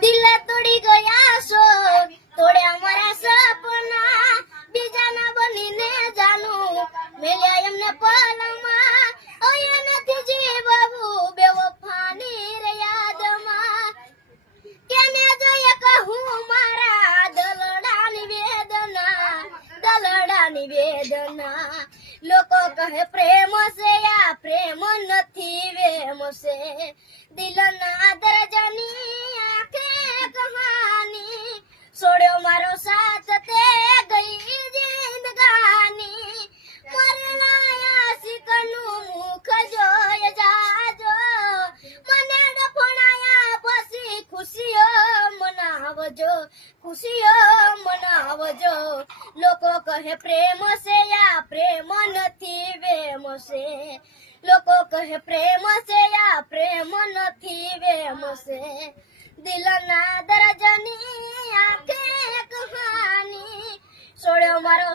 દિલ તોડી ગયા છો તોડે અમારા સપના બીજાના બનીને જાનું મેલ્યા એમને પલમાં ઓય નથી જીવવું બેવફાની રે યાદમાં કેને જોઈએ કહું મારા દલડાની વેદના લોકો કહે પ્રેમ છે આ પ્રેમ નથી વેમ છે દિલના દર્દની આંખે કહાની છોડ્યો મારો સાથ તે ગઈ જિંદગાની મરેલા આશિકનું મુખ જોઈ જાજો મને ડફણાયા પછી ખુશીઓ મનાવજો લોકો કહે પ્રેમ છે આ પ્રેમ નથી વેમ છે લોકો કહે પ્રેમ છે આ પ્રેમ નથી વેમ છે દિલના દર્દની આંખે કહાની છોડ્યો મારો